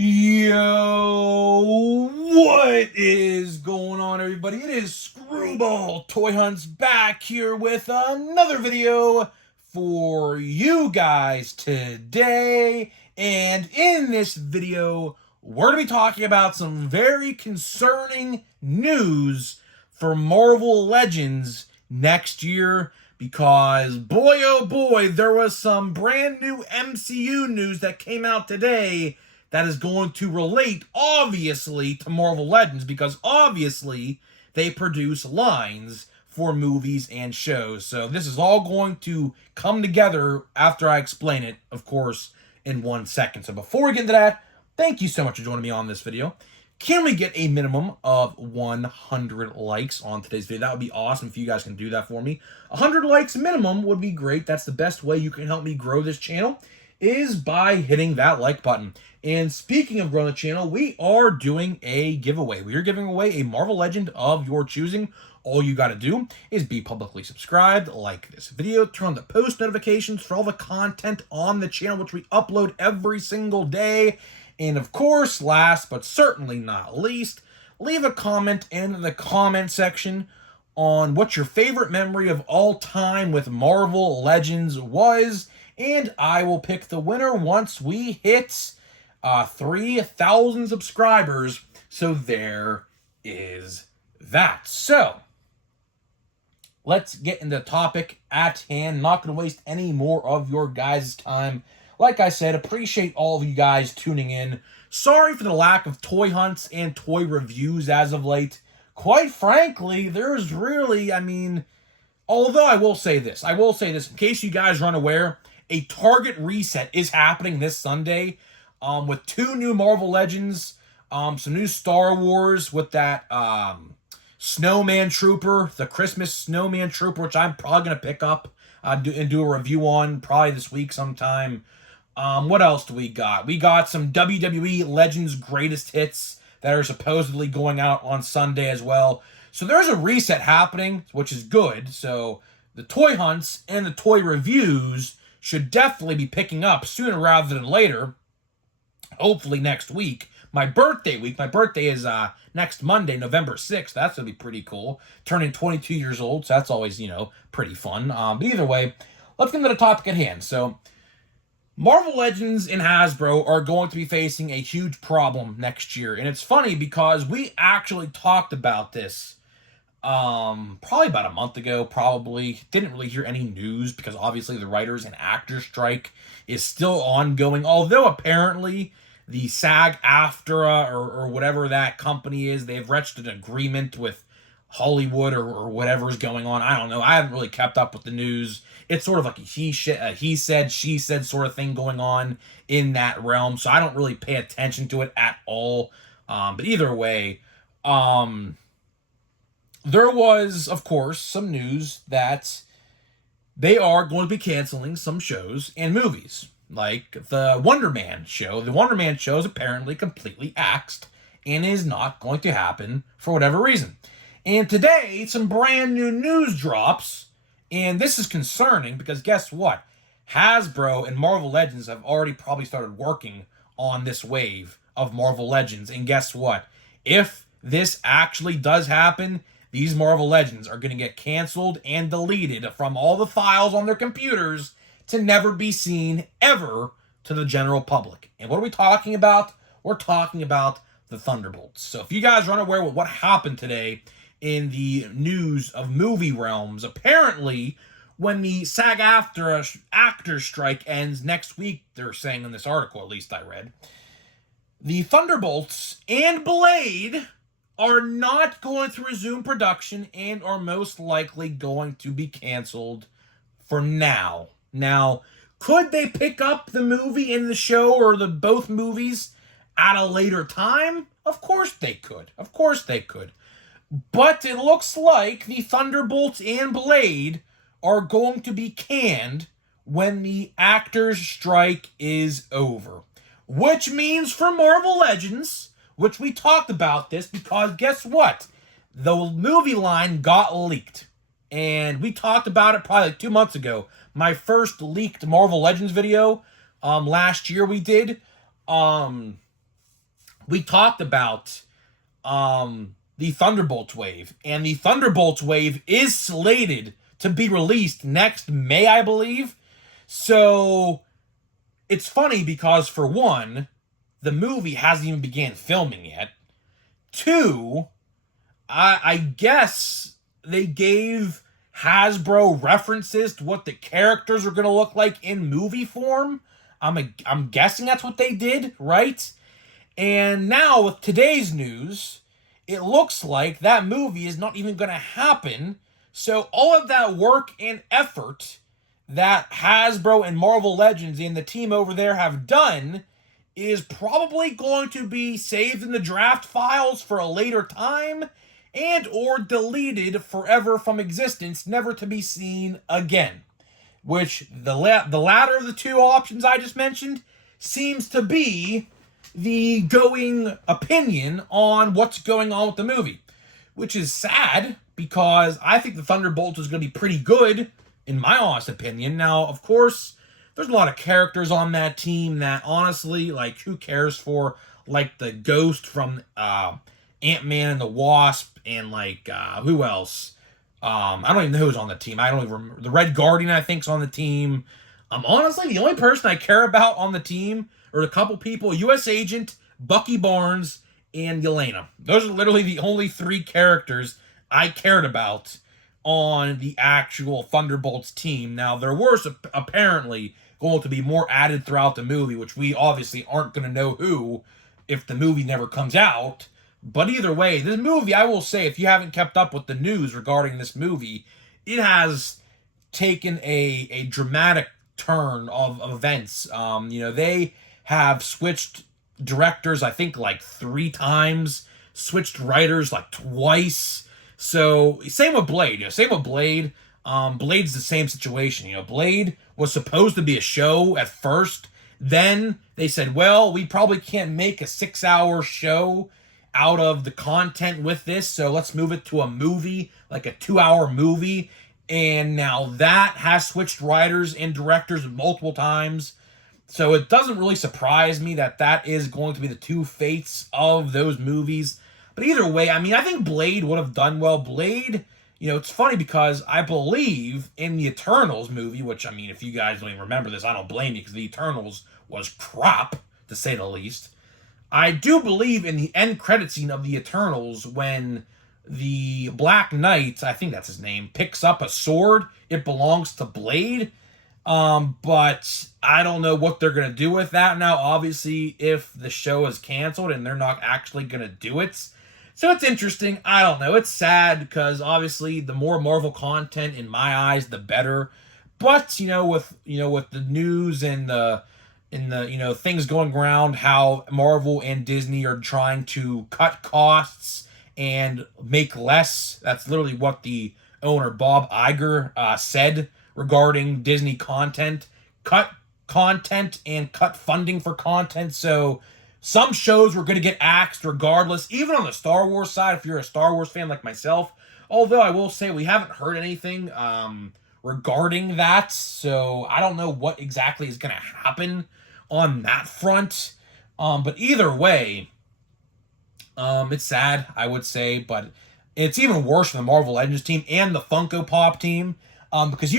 Yo, what is going on, everybody? It is Screwball Toy Hunts back here with another video for you guys today. And in this video, we're going to be talking about some very concerning news for Marvel Legends next year. Because, boy, oh boy, there was some brand new MCU news that came out today that is going to relate, obviously, to Marvel Legends, because obviously they produce lines for movies and shows. So this is all going to come together after I explain it, of course, in 1 second. So before we get into that, thank you so much for joining me on this video. Can we get a minimum of 100 likes on today's video? That would be awesome if you guys can do that for me. 100 likes minimum would be great. That's the best way you can help me grow this channel, is by hitting that like button. And speaking of growing the channel, we are doing a giveaway. We are giving away a Marvel Legend of your choosing. All you got to do is be publicly subscribed, like this video, turn on the post notifications for all the content on the channel, which we upload every single day. And of course, last but certainly not least, leave a comment in the comment section on what your favorite memory of all time with Marvel Legends was, and I will pick the winner once we hit 3,000 subscribers. So there is that. So let's get into the topic at hand. Not going to waste any more of your guys' time. Like I said, appreciate all of you guys tuning in. Sorry for the lack of toy hunts and toy reviews as of late. Quite frankly, there's really, although I will say this, in case you guys are unaware, a Target reset is happening this Sunday, with 2 new Marvel Legends, some new Star Wars with that Snowman Trooper, the Christmas Snowman Trooper, which I'm probably going to pick up and do a review on probably this week sometime. What else do we got? We got some WWE Legends Greatest Hits that are supposedly going out on Sunday as well. So there's a reset happening, which is good. So the toy hunts and the toy reviews should definitely be picking up sooner rather than later. Hopefully next week. My birthday week. My birthday is next Monday, November 6th. That's going to be pretty cool. Turning 22 years old, so that's always, pretty fun. But either way, let's get into the topic at hand. So Marvel Legends and Hasbro are going to be facing a huge problem next year. And it's funny because we actually talked about this probably about a month ago, probably. Didn't really hear any news because obviously the writers and actors strike is still ongoing. Although apparently the SAG-AFTRA or whatever that company is, they've reached an agreement with Hollywood or whatever's going on. I don't know. I haven't really kept up with the news. It's sort of like a he said, she said sort of thing going on in that realm. So I don't really pay attention to it at all. But either way, there was, of course, some news that they are going to be canceling some shows and movies. Like the Wonder Man show. The Wonder Man show is apparently completely axed and is not going to happen for whatever reason. And today, some brand new news drops, and this is concerning because guess what? Hasbro and Marvel Legends have already probably started working on this wave of Marvel Legends, and guess what? If this actually does happen, these Marvel Legends are going to get canceled and deleted from all the files on their computers to never be seen ever to the general public. And what are we talking about? We're talking about the Thunderbolts. So if you guys are unaware with what happened today in the news of movie realms, apparently when the SAG-AFTRA actors strike ends next week, they're saying in this article, at least I read, the Thunderbolts and Blade are not going to resume production and are most likely going to be canceled for now. Now, could they pick up the movie and the show or the both movies at a later time? Of course they could. Of course they could. But it looks like the Thunderbolts and Blade are going to be canned when the actors' strike is over. Which means for Marvel Legends, which we talked about this because guess what? The movie line got leaked. And we talked about it probably like 2 months ago. My first leaked Marvel Legends video last year we did. we talked about the Thunderbolts wave, and the Thunderbolts wave is slated to be released next May, I believe. So it's funny because, for one, the movie hasn't even began filming yet. Two, I guess they gave Hasbro references to what the characters are going to look like in movie form. I'm guessing that's what they did, right? And now with today's news, it looks like that movie is not even going to happen. So all of that work and effort that Hasbro and Marvel Legends and the team over there have done is probably going to be saved in the draft files for a later time and or deleted forever from existence, never to be seen again. Which the latter of the two options I just mentioned seems to be the going opinion on what's going on with the movie, which is sad because I think the Thunderbolts is going to be pretty good, in my honest opinion. Now, of course, there's a lot of characters on that team that, honestly, like, who cares for, like, the Ghost from Ant-Man and the Wasp, and, like, who else? I don't even know who's on the team. I don't even remember. The Red Guardian, I think, is on the team. Honestly, the only person I care about on the team are a couple people: U.S. Agent, Bucky Barnes, and Yelena. Those are literally the only three characters I cared about on the actual Thunderbolts team. Now, there were apparently going to be more added throughout the movie, which we obviously aren't going to know who if the movie never comes out. But either way, this movie, I will say, if you haven't kept up with the news regarding this movie, it has taken a dramatic turn of events. They have switched directors, I think, like 3 times, switched writers like twice. So, same with Blade. Blade's the same situation. Blade was supposed to be a show at first. Then they said, well, we probably can't make a 6-hour show out of the content with this, so let's move it to a movie, like a 2-hour movie. And now that has switched writers and directors multiple times. So it doesn't really surprise me that that is going to be the two fates of those movies. But either way, I mean, I think Blade would have done well. Blade, it's funny because I believe in the Eternals movie, which, I mean, if you guys don't even remember this, I don't blame you, because the Eternals was crap, to say the least. I do believe in the end credit scene of the Eternals when the Black Knight, I think that's his name, picks up a sword. It belongs to Blade. But I don't know what they're going to do with that now, obviously, if the show is canceled and they're not actually going to do it. So it's interesting. I don't know. It's sad because obviously the more Marvel content in my eyes, the better. But, with the news and the things going around, how Marvel and Disney are trying to cut costs and make less. That's literally what the owner, Bob Iger, said regarding Disney content. Cut content and cut funding for content. So some shows were going to get axed regardless, even on the Star Wars side, if you're a Star Wars fan like myself. Although I will say we haven't heard anything regarding that. So I don't know what exactly is going to happen on that front. But either way, it's sad, I would say, but it's even worse for the Marvel Legends team and the Funko Pop team, because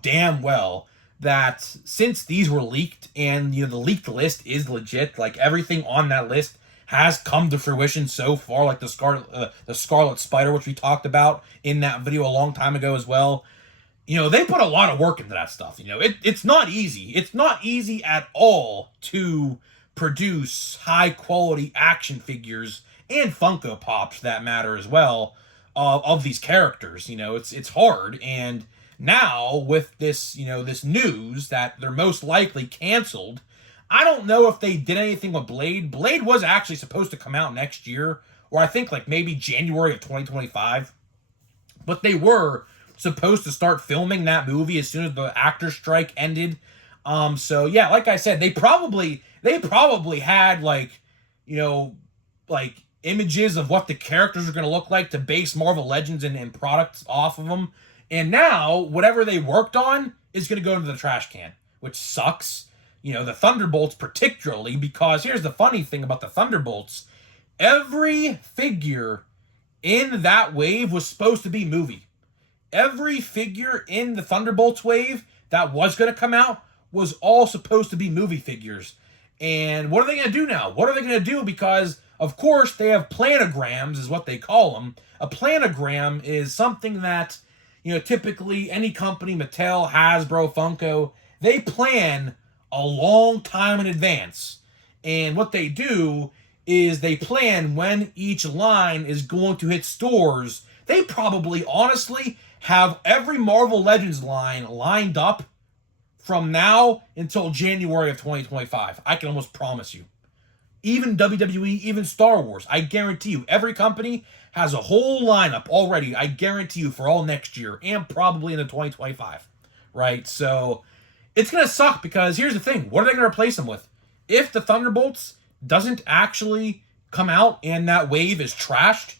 damn well that since these were leaked, and the leaked list is legit, like everything on that list has come to fruition so far, like the Scarlet Spider, which we talked about in that video a long time ago as well. They put a lot of work into that stuff. It's not easy. It's not easy at all to produce high-quality action figures and Funko Pops, for that matter, as well, of these characters. It's hard. And now, with this, this news that they're most likely canceled, I don't know if they did anything with Blade. Blade was actually supposed to come out next year, or I think like maybe January of 2025. But they were supposed to start filming that movie as soon as the actor strike ended. So yeah, like I said, they probably had like images of what the characters are going to look like to base Marvel Legends and products off of them. And now whatever they worked on is going to go into the trash can, which sucks. you know, the Thunderbolts particularly, because here's the funny thing about the Thunderbolts. Every figure in that wave was supposed to be movie. Every figure in the Thunderbolts wave that was going to come out was all supposed to be movie figures. And what are they going to do now? What are they going to do? Because, of course, they have planograms, is what they call them. A planogram is something that, you know, typically any company, Mattel, Hasbro, Funko, they plan a long time in advance. And what they do is they plan when each line is going to hit stores. They probably, honestly, have every Marvel Legends line lined up from now until January of 2025. I can almost promise you. Even WWE, even Star Wars, I guarantee you, every company has a whole lineup already, I guarantee you, for all next year, and probably into 2025, right? So, it's going to suck, because here's the thing, what are they going to replace them with? If the Thunderbolts doesn't actually come out and that wave is trashed,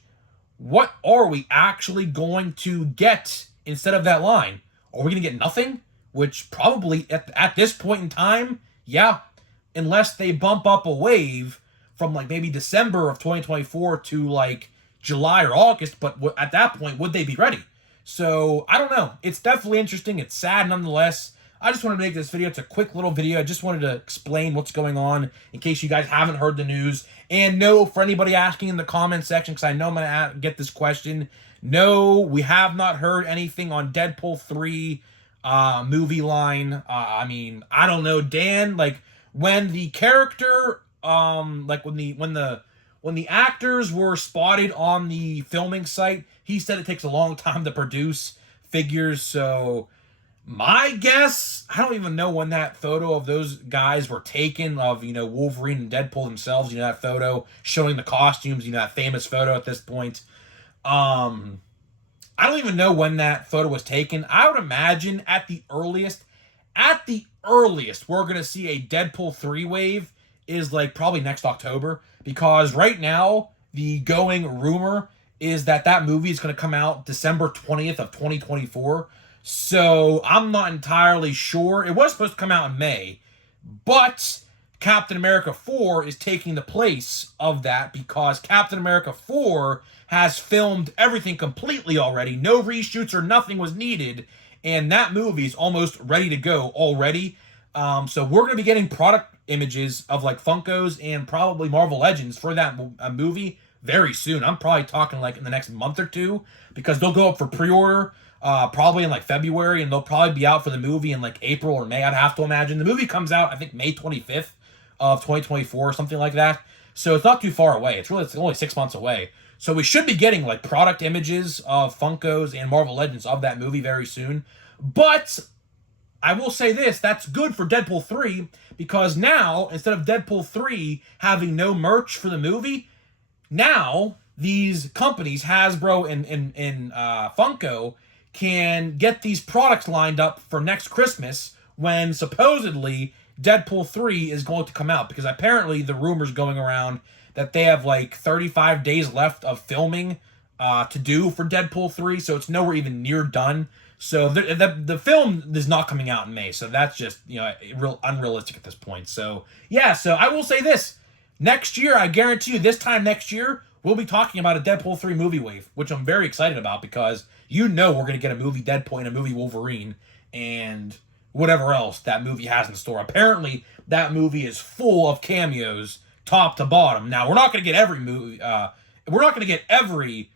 what are we actually going to get instead of that line? Are we going to get nothing? Which probably, at this point in time, yeah, unless they bump up a wave from like maybe December of 2024 to like July or August, but at that point, would they be ready? So, I don't know. It's definitely interesting. It's sad nonetheless. I just wanted to make this video. It's a quick little video. I just wanted to explain what's going on in case you guys haven't heard the news. And no, for anybody asking in the comment section, because I know I'm going to get this question, no, we have not heard anything on Deadpool 3 movie line. I mean, I don't know, Dan, like, when the character, like when the actors were spotted on the filming site, he said it takes a long time to produce figures. So my guess, I don't even know when that photo of those guys were taken, of, you know, Wolverine and Deadpool themselves, you know, that photo showing the costumes, you know, that famous photo at this point. I don't even know when that photo was taken. I would imagine at the earliest, we're going to see a Deadpool 3 wave is like probably next October, because right now the going rumor is that that movie is going to come out December 20th of 2024. So I'm not entirely sure. It was supposed to come out in May, but Captain America 4 is taking the place of that, because Captain America 4 has filmed everything completely already. No reshoots or nothing was needed, and that movie is almost ready to go already. So we're going to be getting product images of like Funkos and probably Marvel Legends for that movie very soon. I'm probably talking like in the next month or two, because they'll go up for pre-order probably in like February, and they'll probably be out for the movie in like April or May, I'd have to imagine. The movie comes out, I think, May 25th of 2024 or something like that. So it's not too far away. It's only 6 months away. So we should be getting like product images of Funkos and Marvel Legends of that movie very soon. But I will say this, that's good for Deadpool 3, because now, instead of Deadpool 3 having no merch for the movie, now these companies, Hasbro and Funko, can get these products lined up for next Christmas, when supposedly Deadpool 3 is going to come out, because apparently the rumors going around that they have like 35 days left of filming to do for Deadpool 3, so it's nowhere even near done. So the film is not coming out in May, so that's just, you know, real unrealistic at this point. So yeah, so I will say this, next year, I guarantee you, this time next year, we'll be talking about a Deadpool 3 movie wave, which I'm very excited about, because you know we're going to get a movie Deadpool and a movie Wolverine and whatever else that movie has in store. Apparently, that movie is full of cameos, top to bottom. Now, we're not going to get every movie, we're not going to get every,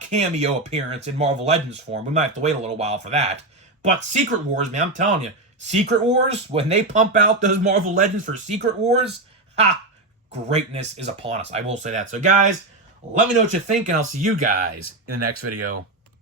cameo appearance in Marvel Legends form. We might have to wait a little while for that. But Secret Wars, man, I'm telling you, Secret Wars, when they pump out those Marvel Legends for Secret Wars, greatness is upon us. I will say that. So, guys, let me know what you think, and I'll see you guys in the next video.